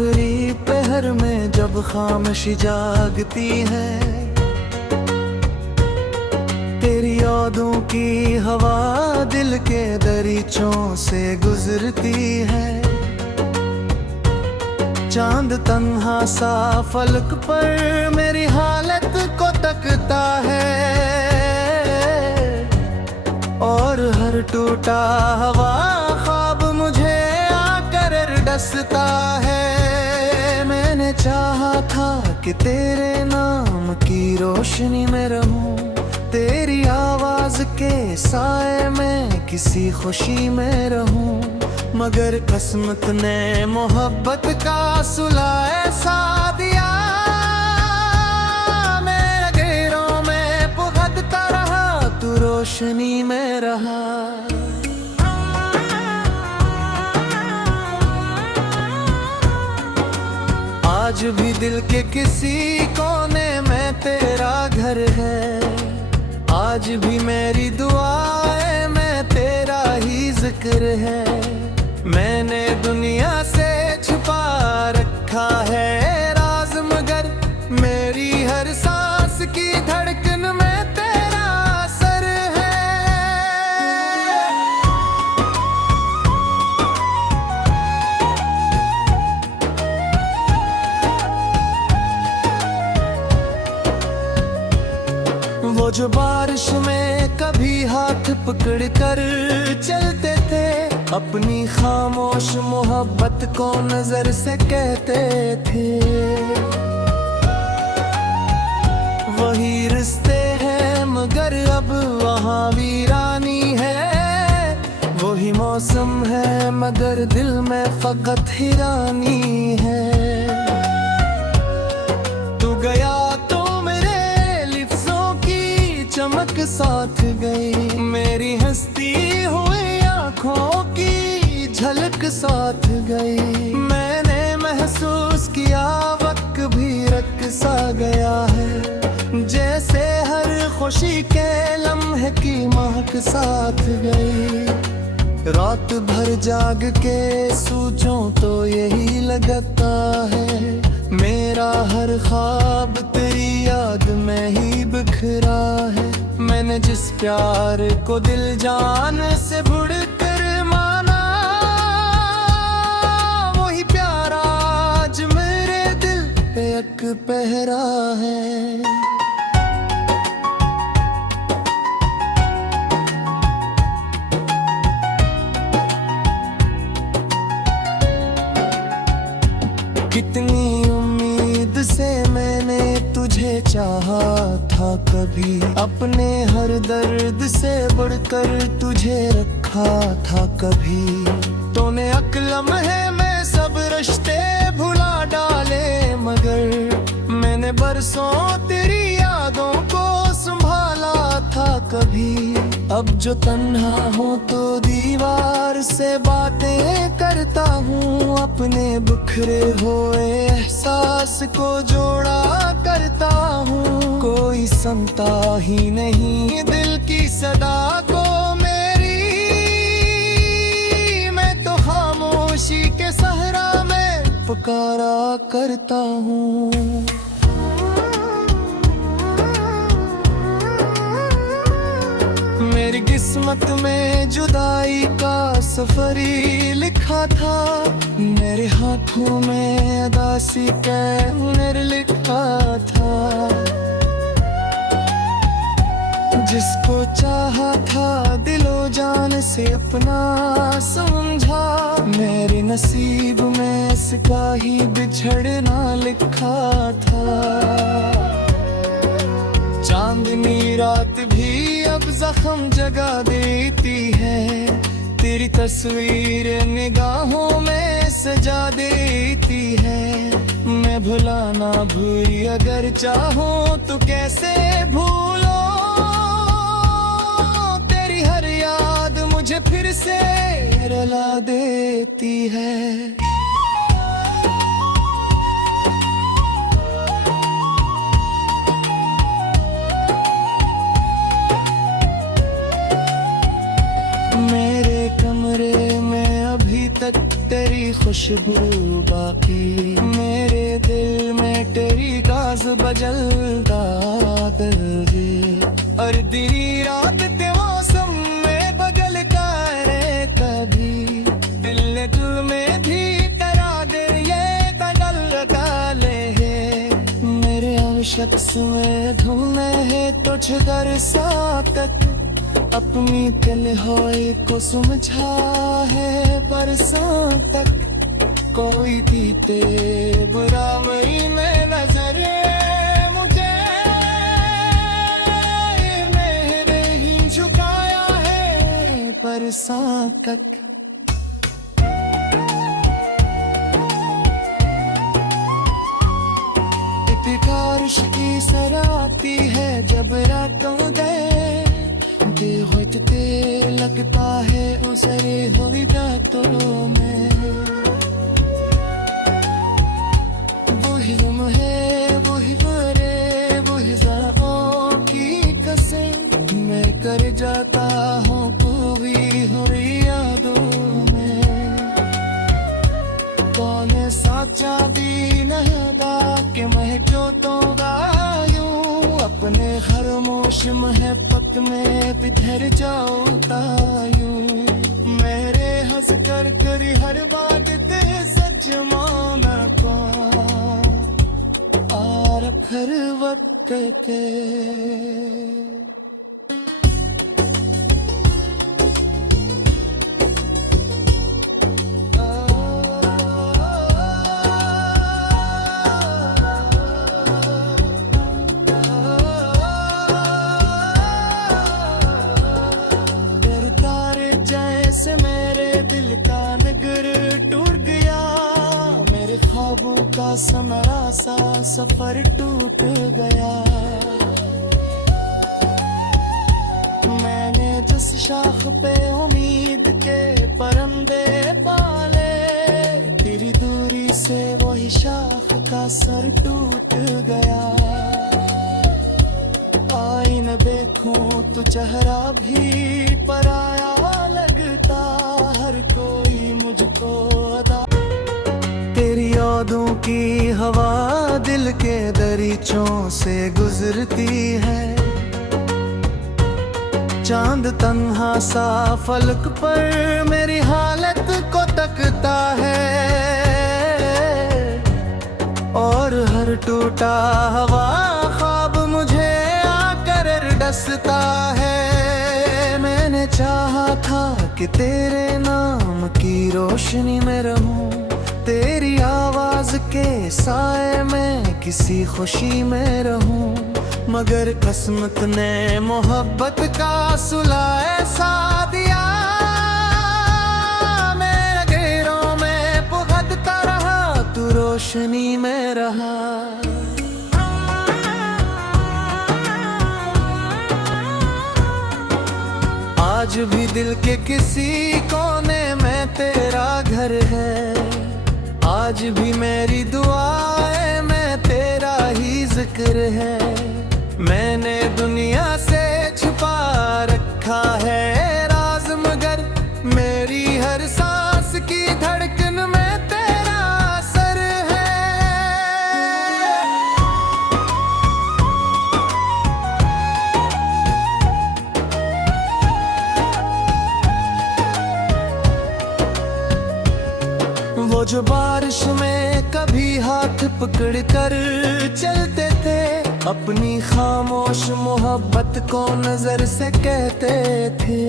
आखिरी पहर में जब खामोशी जागती है, तेरी यादों की हवा दिल के दरीचों से गुजरती है। चांद तन्हा सा फलक पर मेरी हालत को तकता है, और हर टूटा हवा ख्वाब मुझे आकर डसता है। मैंने चाहा था कि तेरे नाम की रोशनी में रहूं, तेरी आवाज के साए में किसी खुशी में रहूं, मगर किस्मत ने मोहब्बत का सुला ऐसा दिया। मैं अंधेरों में पुकारता रहा, तू रोशनी में रहा। आज भी दिल के किसी कोने में तेरा घर है, आज भी मेरी दुआएं में तेरा ही जिक्र है। मैंने दुनिया से छुपा रखा है राज, मगर मेरी हर सांस की धड़कन में तेरा असर है। वो जो बारिश में कभी हाथ पकड़ कर चलते थे, अपनी खामोश मोहब्बत को नजर से कहते थे। वही रिश्ते हैं मगर अब वहाँ वीरानी है, वही मौसम है मगर दिल में फकत हिरानी है। तू गया तो मेरे लिफ्ज़ों की चमक साथ गई, मेरी हस्ती हुई आँखों की झलक साथ गई। मैंने महसूस किया वक्त भी रक सा गया है, जैसे हर खुशी के लम्हे की महक साथ गई। रात भर जाग के सोचूं तो यही लगता है, मेरा हर ख्वाब तेरी याद में ही बिखरा है। मैंने जिस प्यार को दिल जान से बढ़कर माना, वही प्यार आज मेरे दिल पे एक पहरा है। कितनी उम्मीद से मैंने तुझे चाहा था, कभी अपने हर दर्द से बढ़कर तुझे रखा था। कभी तूने अक्ल में मैं सब रिश्ते भुला डाले, मगर मैंने बरसों तेरी यादों को संभाला था। कभी अब जो तन्हा हूँ तो दीवार से बातें करता हूँ, अपने बिखरे हुए एहसास को जोड़ा करता हूँ। कोई सुनता ही नहीं दिल की सदा को मेरी, मैं तो खामोशी के सहरा में पुकारा करता हूँ। मेरी किस्मत में जुदाई का सफरी लिखा था, मेरे हाथों में अदासी का हुनर लिखा था। जिसको चाहा था दिलो जान से अपना समझा, मेरे नसीब में इसका ही बिछड़ना लिखा था। चांदनी रात भी अब जख्म जगा देती है, तेरी तस्वीर निगाहों में सजा देती है। मैं भुलाना भूली अगर चाहूं तो कैसे भूलो, तेरी हर याद मुझे फिर से रुला देती है। मेरे कमरे में अभी तक तेरी खुशबू बाकी, बजलदा दिल और दिरी रात ते मौसम में बदल करे कभी दिल ने दिल में भी करा दे ये बदल डाले है मेरे शख्स में ढूंढे है तुझ दर साकत अपनी दिल होए को समझा है बरसां तक कोई दीते बुरा मई में नजर मुझे मेरे ही झुकाया है बरसां तक बारिश की सराती है जब रातों दे बेवजह लगता है उजरे हुई रातों में वही है वही बरे वही ज़ारों की कसम मैं कर जाता हूँ पूरी हुई यादों में कौन साचा भी नहदा कि मैं जो तो गायूं अपने खामोश महबत में बिखर जाऊंगा यूं मेरे हंस कर करी हर बात ते सच माना को और हर वक्त के से मेरे दिल का नगर टूट गया मेरे ख्वाबों का समरा सा सफर टूट गया मैंने जिस शाख पे उम्मीद के परंदे पाले तेरी दूरी से वही शाख का सर टूट गया आई न देखूं तो चेहरा भी पराया लगता हर कोई मुझको अदा तेरी यादों की हवा दिल के दरीचों से गुजरती है चांद तन्हा सा फलक पर मेरी हालत को तकता है और हर टूटा हवा ख्वाब मुझे आकर डसता है मैंने चाहा था कि तेरे नाम की रोशनी में रहूं तेरी आवाज के साए में किसी खुशी में रहूं मगर किस्मत ने मोहब्बत का सुला ऐसा दिया मेरे घेरों में पुहकता रहा तू रोशनी में रहा आज भी दिल के किसी कोने में तेरा घर है आज भी मेरी दुआएं में तेरा ही जिक्र है मैंने दुनिया से छुपा रखा है राज मगर मेरी हर सांस की धड़कन में तेरा असर है वो जो बारिश में कभी हाथ पकड़ कर चलते थे अपनी खामोश मोहब्बत को नजर से कहते थे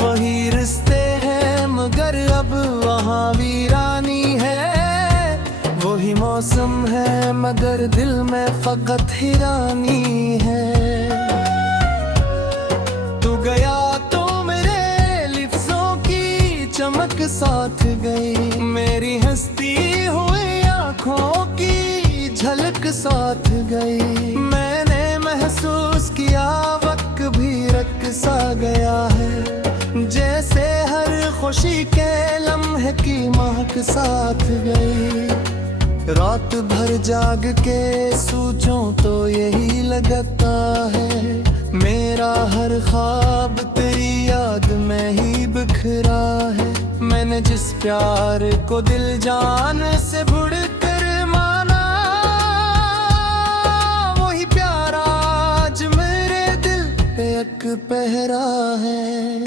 वही रिश्ते हैं मगर अब वहाँ वीरानी है वही मौसम है मगर दिल में फकत हिरानी है तू गया तो मेरे लिफ्ज़ों की चमक साथ गई मेरी हंसती हुई आँखों की झलक साथ गई मैंने महसूस किया वक्त भी रक सा गया है जैसे हर खुशी के लम्हे की महक साथ गई रात भर जाग के सोचूं तो यही लगता है मेरा हर ख्वाब तेरी याद में ही बिखरा है मैंने जिस प्यार को दिल जान से बुड़ कर एक पहरा है।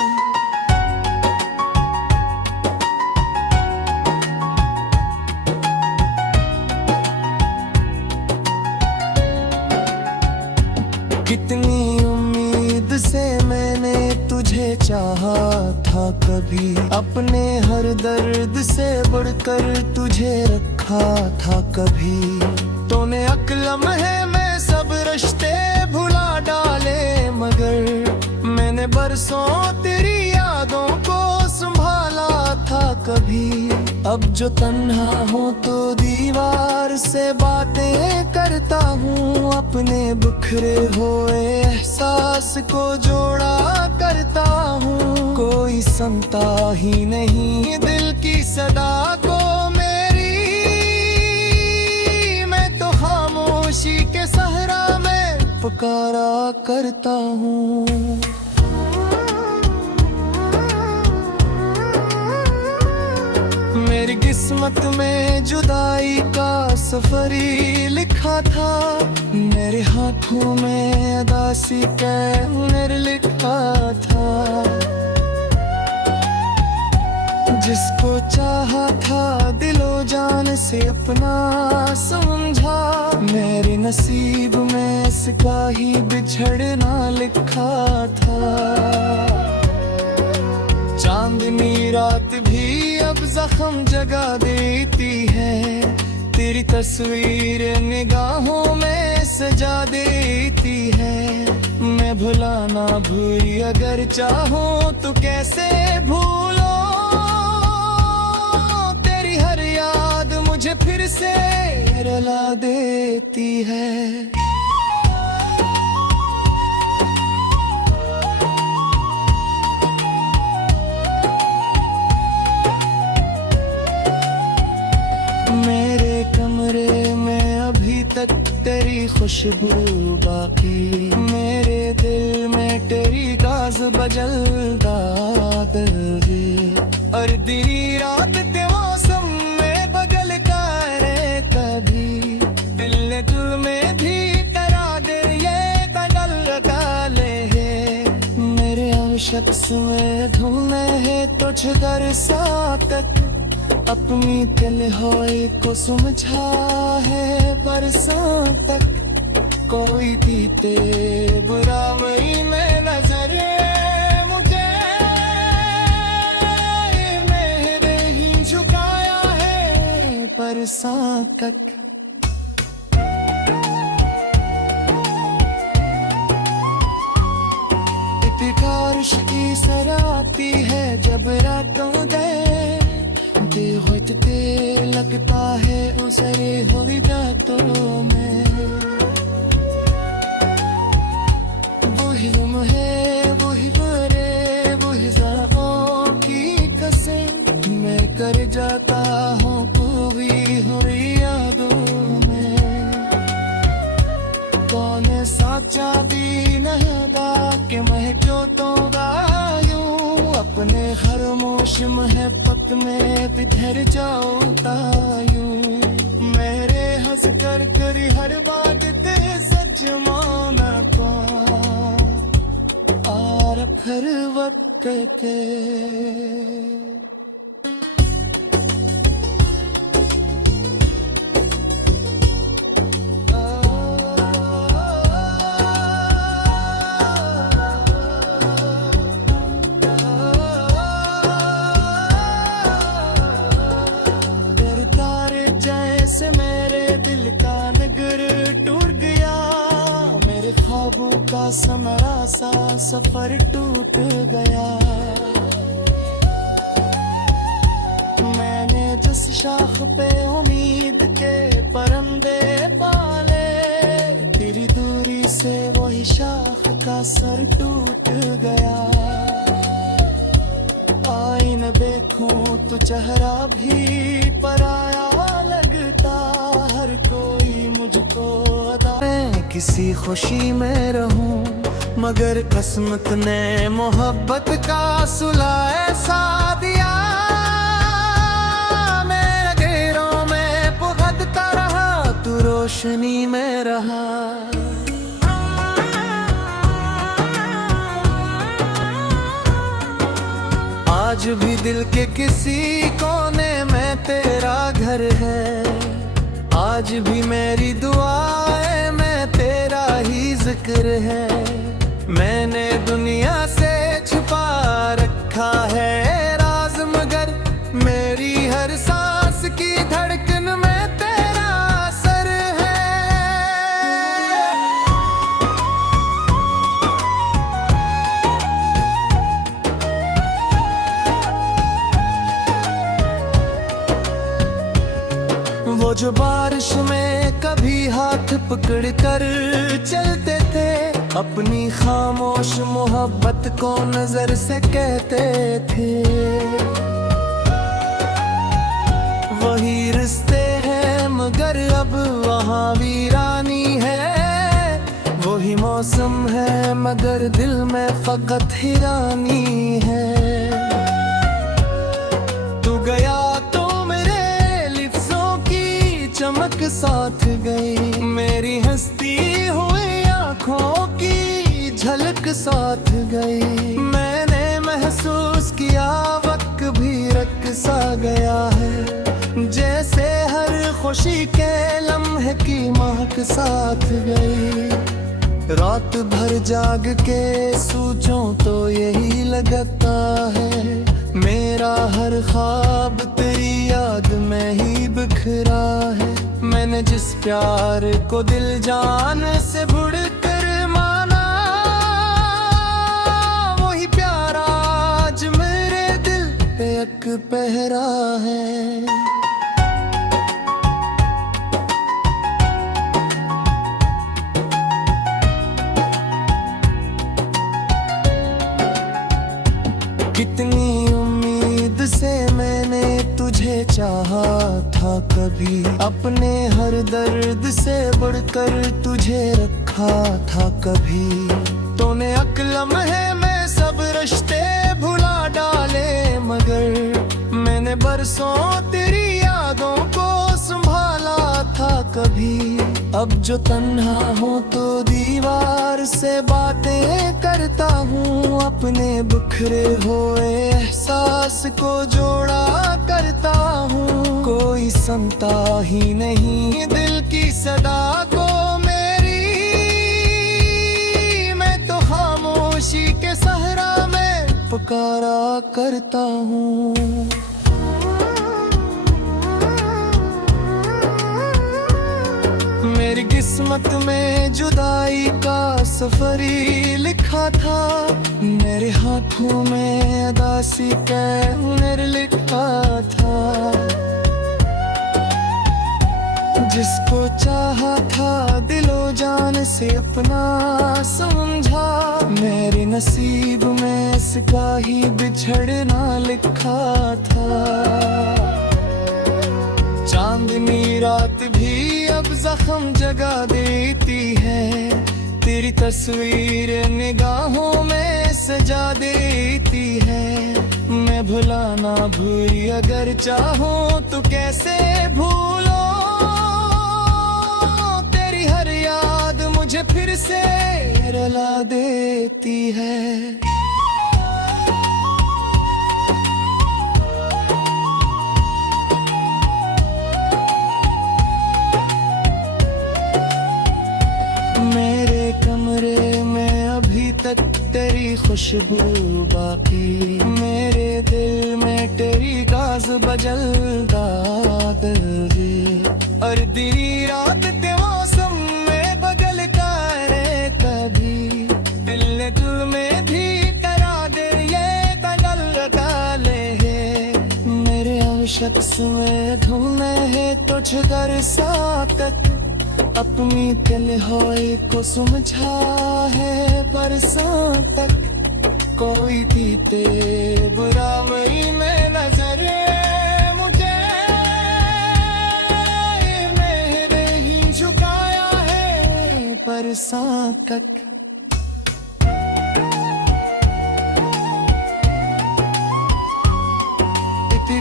कितनी उम्मीद से मैंने तुझे चाहा था, कभी अपने हर दर्द से बढ़कर तुझे रखा था कभी। तूने अक्लम है मैं सब रिश्ते भुला डाले, मगर मैंने बरसों तेरी यादों को संभाला था कभी। अब जो तन्हा हूँ तो दीवार से बातें करता हूँ, अपने बिखरे हुए एहसास को जोड़ा करता हूँ। कोई सुनता ही नहीं दिल की सदा को मेरी, मैं तो खामोशी के सहरा में पुकारा करता हूँ। मेरी किस्मत में जुदाई का सफरी लिखा था, मेरे हाथों में अदासी का हुनर लिखा था। जिसको चाहा था दिलो जान से अपना समझा, मेरे नसीब में इसका ही बिछड़ना लिखा था। चांदनी रात भी अब जख्म जगा देती है, तेरी तस्वीर निगाहों में सजा देती है। मैं भुलाना भूली अगर चाहूं तो कैसे भूलो, तेरी हर याद मुझे फिर से रुला देती है। मेरे कमरे में अभी तक तेरी खुशबू बाकी, मेरे दिल में तेरी गाज बजलता दर्द। और दिनी रात के मौसम में बगल करे कभी, दिल ने दिल में भी करा दे ये कदल डाले है। मेरे शख्स में ढूंढे है तुझ दर सा तक, अपनी तन्हाई को समझा है बरसों तक। कोई बीते बुरा वही में नजर मुझे, मेरे ही झुकाया है बरसों तक। बारिश की सराती है जब रातों गए, होते लगता है उसरे हुई रातों में। वही गम है वही बुरे वही ज़ख्मों की कसम, मैं कर जाता हूँ पूरी हुई यादों में। कौन साचा भी नहदा के महजो तो गायूं, अपने खामोश महबत में बिखर जाऊं तायूं। मेरे हंस कर करी हर बात ते सच माना को और हर वक्त के। का समरा सा सफर टूट गया, मैंने जिस शाख पे उम्मीद के परंदे पाले, तेरी दूरी से वही शाख का सर टूट गया। आईने देखूं तो चेहरा भी पराया लगता, हर कोई मुझको अदा। मैं किसी खुशी में रहूं मगर किस्मत ने मोहब्बत का सुला ऐसा दिया, मेरे घेरों में पुगता रहा तू रोशनी में रहा। आज भी दिल के किसी कोने में तेरा घर है। आज भी मेरी दुआएं में तेरा ही जिक्र है। मैंने दुनिया से छुपा रखा है राज, मगर मेरी हर सांस की धड़कन में तेरा असर है। वो जो बारिश में कभी हाथ पकड़ कर चलते थे, अपनी खामोश मोहब्बत को नजर से कहते थे। वही रिश्ते हैं मगर अब वहाँ वीरानी है। वही मौसम है मगर दिल में फकत हिरानी है। तू गया तो मेरे लिफ्ज़ों की चमक साथ गई, मेरी हस्ती हुई आँखों की झलक साथ गई। मैंने महसूस किया वक्त भी रक सा गया है, जैसे हर खुशी के लम्हे की महक साथ गई। रात भर जाग के सोचूं तो यही लगता है, मेरा हर ख्वाब तेरी याद में ही बिखरा है। मैंने जिस प्यार को दिल जान से बढ़कर माना, वही प्यार आज मेरे दिल पे एक पहरा है। कितनी उम्मीद से मैंने तुझे चाहा था कभी, अपने हर दर्द से बढ़कर तुझे रखा था कभी। तूने अक्लम है मैं सब रिश्ते भुला डाले, मगर मैंने बरसों तेरी यादों को संभाला था कभी। अब जो तन्हा हूँ तो दीवार से बातें करता हूँ, अपने बिखरे हुए एहसास को जोड़ा करता हूँ। कोई सुनता ही नहीं दिल की सदा को मेरी, मैं तो खामोशी के सहरा में पुकारा करता हूँ। मेरी किस्मत में जुदाई का सफरी लिखा था, मेरे हाथों में अदासी का हुनर लिखा था। जिसको चाहा था दिलो जान से अपना समझा, मेरे नसीब में इसका ही बिछड़ना लिखा था। चांदनी रात भी अब जख्म जगा देती है, तेरी तस्वीर निगाहों में सजा देती है। मैं भुलाना भूली अगर चाहूँ तो कैसे भूलो, तेरी हर याद मुझे फिर से रुला देती है। मेरे कमरे में अभी तक तेरी खुशबू बाकी, मेरे दिल में तेरी गाज बजलता दे। और दी रात के मौसम में बगल करे कभी, दिल ने दिल में भी करा दे ये बगल डाले है। मेरे शख्स में ढूंढे है तुझ दर साकत, अपनी तन्हाई को समझा है बरसां तक। कोई बीते बुरा मई में नजर मुझे मेरे ही झुकाया है बरसां तक।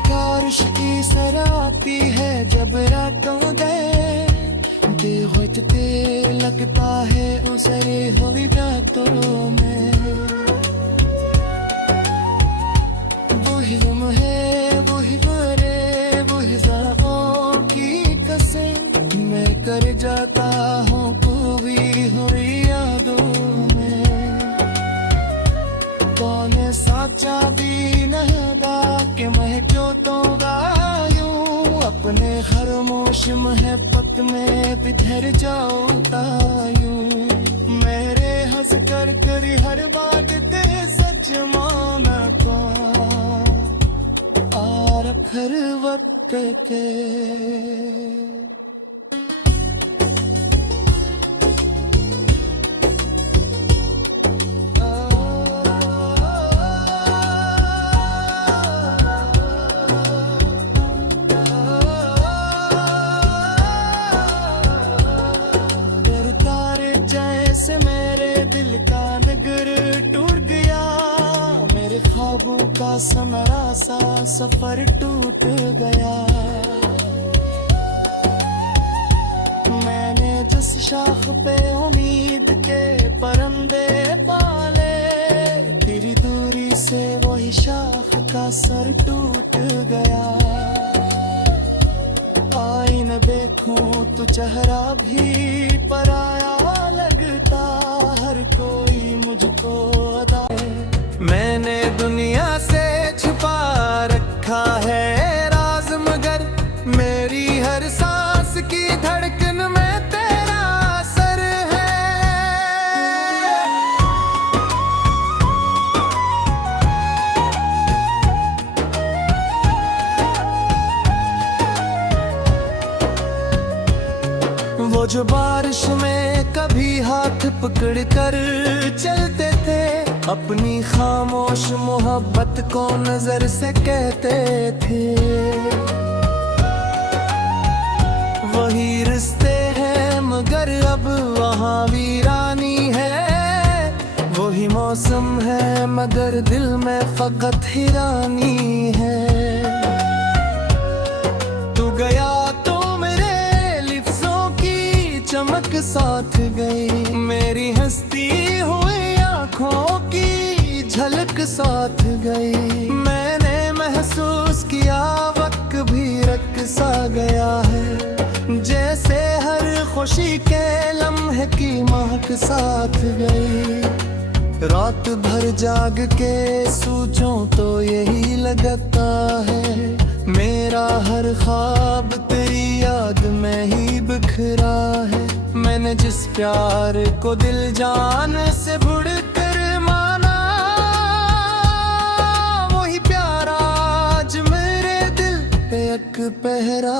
बारिश की सराती है जब रातों दे होते लगता है उजरे हुई रातों में। वही गुम है, वही बरे, वही ज़राओं की कसम। मैं कर जाता हूँ पूरी हुई यादों में। कौन साचा भी नहबा के मैं क्यों तो गायूं। अपने खामोश महबत में बिखर जाऊं तायूं। मेरे हंस कर करी हर बात ते सच माना को और हर वक्त के। से मेरे दिल का नगर टूट गया। मेरे ख्वाबों का सनरा सा सफर टूट गया। मैंने जिस शाख पे उम्मीद के परंदे पाले, तेरी दूरी से वही शाख का सर टूट गया। आई न देखूं तो चेहरा भी पराया लगता। हर कोई मुझको अदा मैंने दुनिया से छुपा रखा है राज, मगर मेरी हर सांस की धड़कन में तेरा असर है। वो जो बारिश में कभी हाथ पकड़ कर चलते थे, अपनी खामोश मोहब्बत को नजर से कहते थे। वही रिश्ते हैं मगर अब वहाँ वीरानी है। वही मौसम है मगर दिल में फकत हिरानी है। तू गया चमक साथ गई, मेरी हंसती हुई आँखों की झलक साथ गई। मैंने महसूस किया वक्त भी रक सा गया है, जैसे हर खुशी के लम्हे की महक साथ गई। रात भर जाग के सोचूं तो यही लगता है, मेरा हर ख्वाब तेरी याद में ही बिखरा है। मैंने जिस प्यार को दिल जान से बढ़कर माना, वही प्यार आज मेरे दिल पे एक पहरा